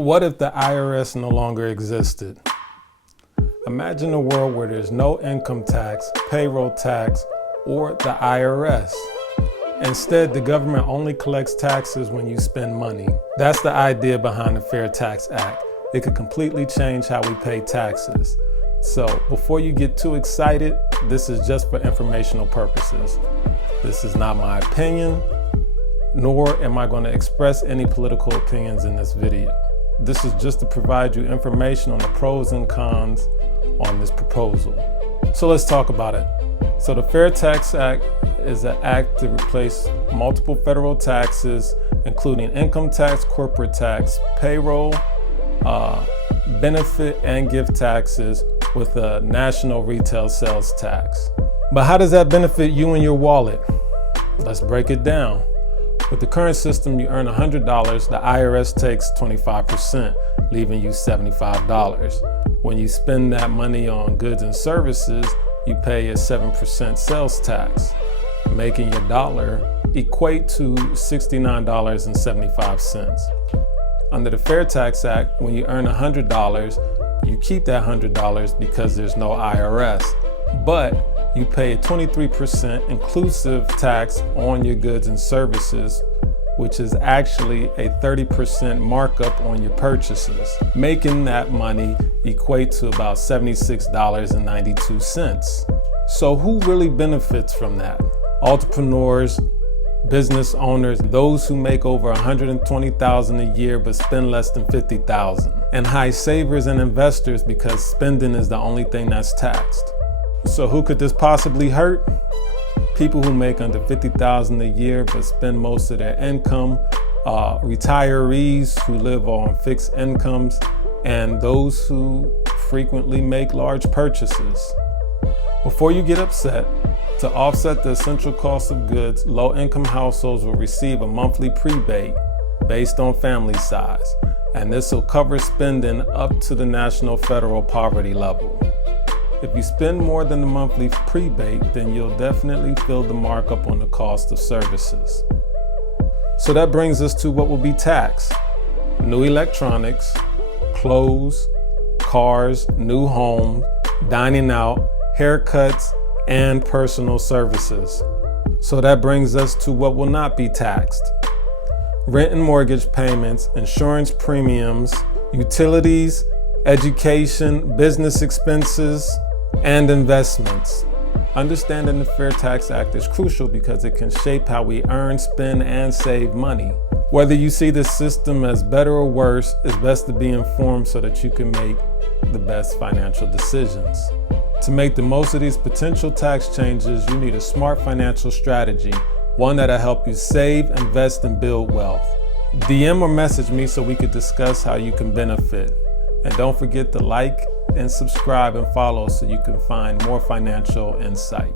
What if the IRS no longer existed? Imagine a world where there's no income tax, payroll tax, or the IRS. Instead, the government only collects taxes when you spend money. That's the idea behind the Fair Tax Act. It could completely change how we pay taxes. So before you get too excited, this is just for informational purposes. This is not my opinion, nor am I going to express any political opinions in this video. This is just to provide you information on the pros and cons on this proposal. So let's talk about it. So the Fair Tax Act is an act to replace multiple federal taxes, including income tax, corporate tax, payroll, benefit and gift taxes, with a national retail sales tax. But how does that benefit you and your wallet? Let's break it down. With the current system, you earn $100, the IRS takes 25%, leaving you $75. When you spend that money on goods and services, you pay a 7% sales tax, making your dollar equate to $69.75. Under the Fair Tax Act, when you earn $100, you keep that $100 because there's no IRS, but you pay a 23% inclusive tax on your goods and services, which is actually a 30% markup on your purchases, making that money equate to about $76.92. So who really benefits from that? Entrepreneurs, business owners, those who make over $120,000 a year but spend less than $50,000, and high savers and investors, because spending is the only thing that's taxed. So who could this possibly hurt? People who make under $50,000 a year but spend most of their income, retirees who live on fixed incomes, and those who frequently make large purchases. Before you get upset, to offset the essential cost of goods, low-income households will receive a monthly prebate based on family size, and this will cover spending up to the national federal poverty level. If you spend more than the monthly prebate, then you'll definitely feel the markup on the cost of services. So that brings us to what will be taxed: new electronics, clothes, cars, new homes, dining out, haircuts, and personal services. So that brings us to what will not be taxed: rent and mortgage payments, insurance premiums, utilities, education, business expenses, and investments. Understanding the Fair Tax Act is crucial because it can shape how we earn, spend, and save money. Whether you see this system as better or worse, it's best to be informed so that you can make the best financial decisions. To make the most of these potential tax changes, you need a smart financial strategy, one that'll help you save, invest, and build wealth. DM or message me so we could discuss how you can benefit. And don't forget to like and subscribe and follow so you can find more financial insight.